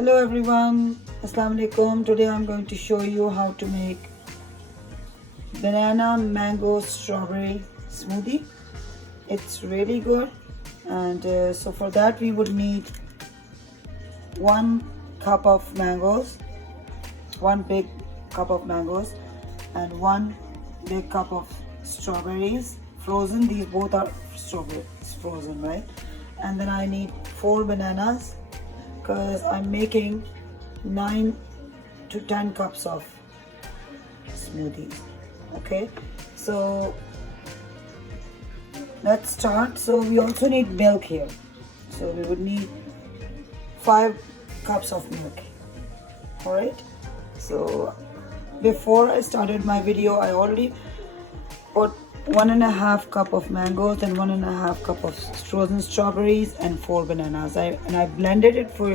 Hello everyone, Assalamu alaikum. Today I'm going to show you how to make banana mango strawberry smoothie. It's really good, and so for that we would need 1 cup of mangoes, 1 big cup of mangoes, and 1 big cup of strawberries frozen. These both are strawberries frozen, right? And then I need 4 bananas because I'm making 9 to 10 cups of smoothies. Okay, so let's start. So we also need milk here, so we would need 5 cups of milk. All right, so before I started my video, I already put 1.5 cup of mangoes and 1.5 cup of frozen strawberries and 4 bananas. I blended it for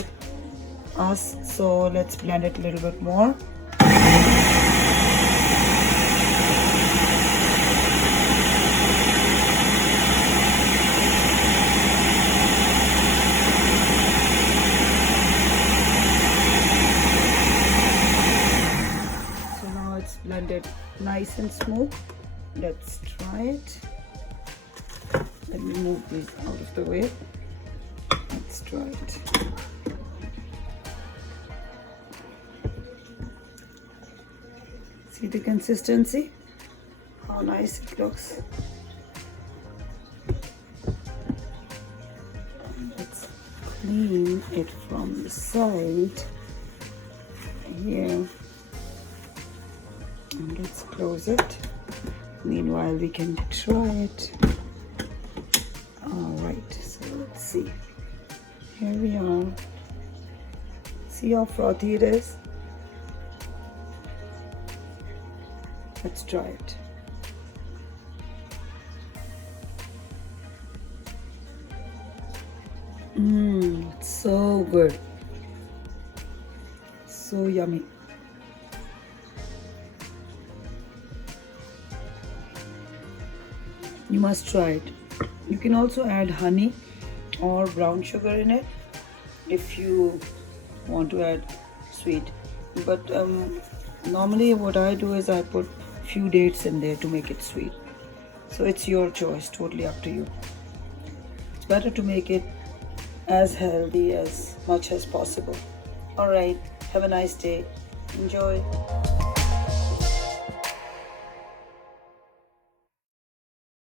us, so let's blend it a little bit more. So now it's blended nice and smooth. Let's try it. Let me move these out of the way. Let's try it. See the consistency? How nice it looks. Let's clean it from the side here. And let's close it. Meanwhile, we can try it. All right, so let's see. Here we are. See how frothy it is? Let's try it. It's so good. So yummy. You must try it. You can also add honey or brown sugar in it if you want to add sweet. But normally what I do is I put few dates in there to make it sweet. So it's your choice, totally up to you. It's better to make it as healthy as much as possible. All right, have a nice day. Enjoy.